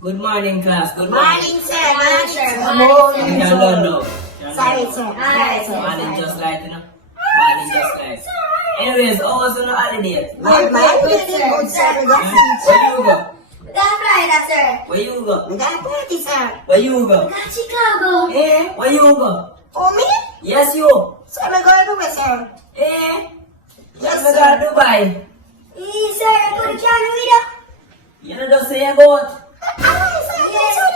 Good morning, class. Good Morning, sir. Morning, sir. morning. Morning, No, no, sir. no. Sorry, sir. Sorry, sir. Morning just like, Morning just like. Anyways, how was on the holiday? Good, good, sir. We got Where you go? We got Florida, sir. Where you go? We got party, sir. Where you go? We got Chicago. Eh? Where you go? Oh, me? Yes, you. Sir, we go everywhere, sir. Eh? Yes, We sir. got Dubai. Yes, sir. I put a camera with you. You know just say about. Alright, sir. Yes, sir.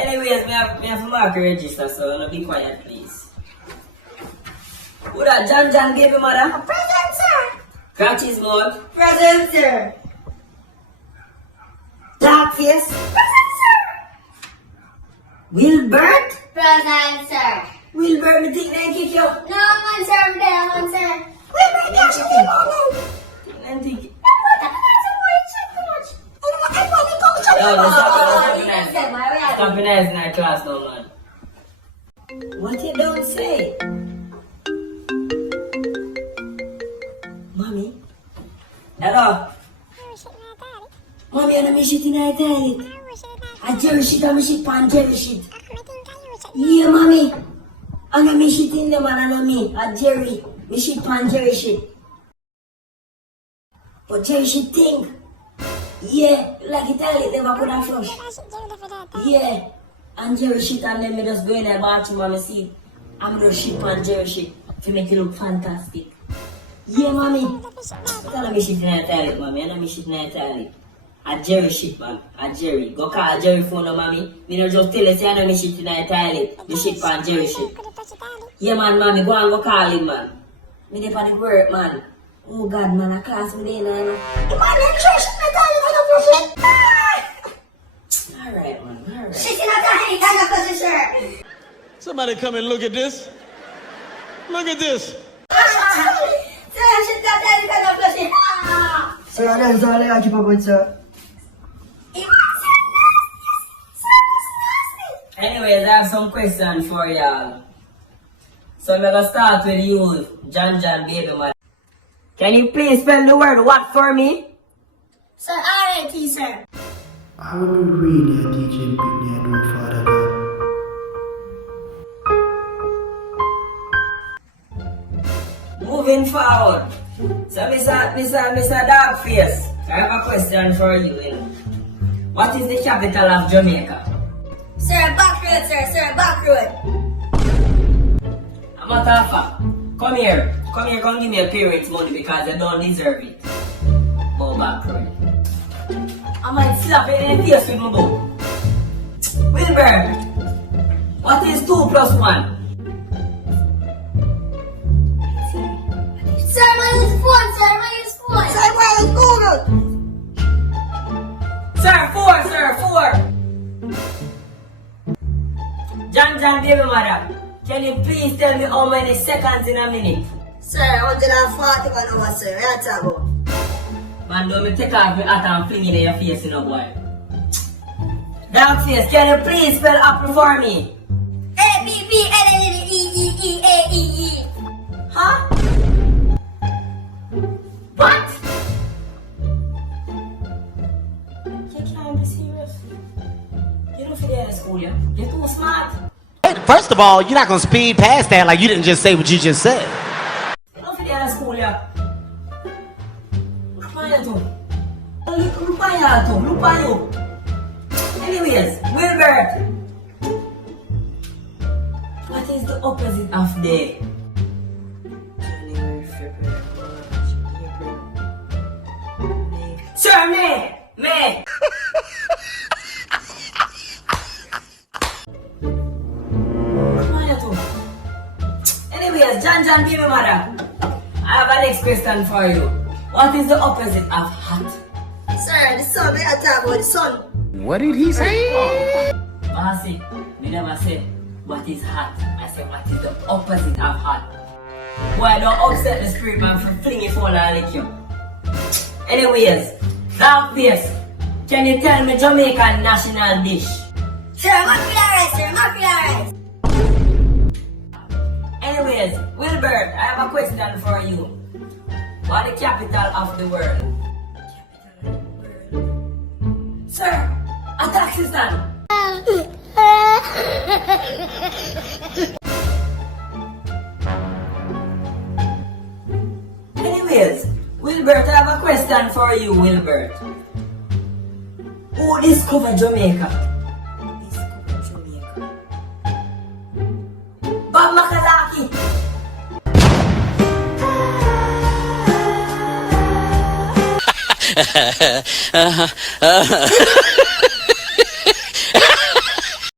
Anyways, me have to mark a register, so no be quiet, please. Who that John gave me, mother? Present, sir. Catch his mouth. Present, sir. Dark face. Present, sir. Wilbert? Present, sir. Wilbert, me think they kick you. No, man, sir. I'm there, man, sir. Wait, that's your name, And think. Stop being nice in our class now, man. What you don't say? Mommy? Hello? Mommy, I'm shit in our toilet. I jerry shit, I'm shit pan jerry shit. Yeah, mommy. I'm shit in the man, and me. I jerry. Me shit pan jerry shit. But jerry shit thing. Yeah, like it toilet never could have flush. Yeah. And jerry shit and then me just go in the bathroom and me see I'm gonna shit pan jerry shit to make it look fantastic. Yeah, mommy. Tell me shit in the toilet, mommy. I know me shit in the toilet. A Jerry shit, man. A Jerry. Go call Jerry phone, no, mommy. Me no just tell you, say I know me shit in the toilet. Me shit pan Jerry shit. Yeah, man, mommy. Go and go call him, man. Me dey for the work, man. Oh, God, man. A class me dey now, you know. The man in church in the toilet, I don't flush it. Alright, man. Alright. Shit in the toilet, I don't flush it, sir. Somebody come and look at this. Look at this. Sir, shit in the toilet, I don't flush it. Sir, then, sir, I keep up with sir. Anyways, I have some questions for y'all. So I'm gonna start with you, John baby man. Can you please spell the word what for me? Sir, R-A-T, sir. I will be reading a teaching Pitney and do Father God. Moving forward. So Mr. Dogface, I have a question for you, What is the capital of Jamaica? Sir, back road, sir. Sir, back road. A matter of fact, come here, come give me your parents' money because they don't deserve it. Oh, back road. I might slap you in the face with my book. Wilbur, what is 2 plus 1? Sir, my use phone, sir. My use phone. Sir, my use Google. Sir, 4. John, baby mother, can you please tell me how many seconds in a minute? Sir, 141 hours, sir. That's about. Man, don't me take off my hat and fling it in your face, boy. Dogface, can you please spell apple for me? A-B-B-L-L-E-E-E-A-E-E. Huh? What? You can't be serious. You don't fit in school, yeah? You're too smart. First of all, you're not gonna speed past that like you didn't just say what you just said. You don't fit in school, yeah? Look at you. Look at you. Anyways, Wilbert. What is the opposite of day? January, February, March, April, May. Sir, May. Anyways, John, baby mother, I have a next question for you. What is the opposite of hot? Sir, the sun, we are talking about the sun. What did he say? Bossy, me never say what is hot. I say what is the opposite of hot. Boy, don't upset the spirit man for flinging phone and lick you. Anyways, Dogface, can you tell me Jamaican national dish? Sir, mackerel rice, sir. Mackerel rice. Anyways, Wilbert, I have a question for you. What is the capital of the world? Sir, A taxi stand. Anyways, Wilbert, I have a question for you, Wilbert. Who discovered Jamaica? Discovered Jamaica. Bob Makalaki.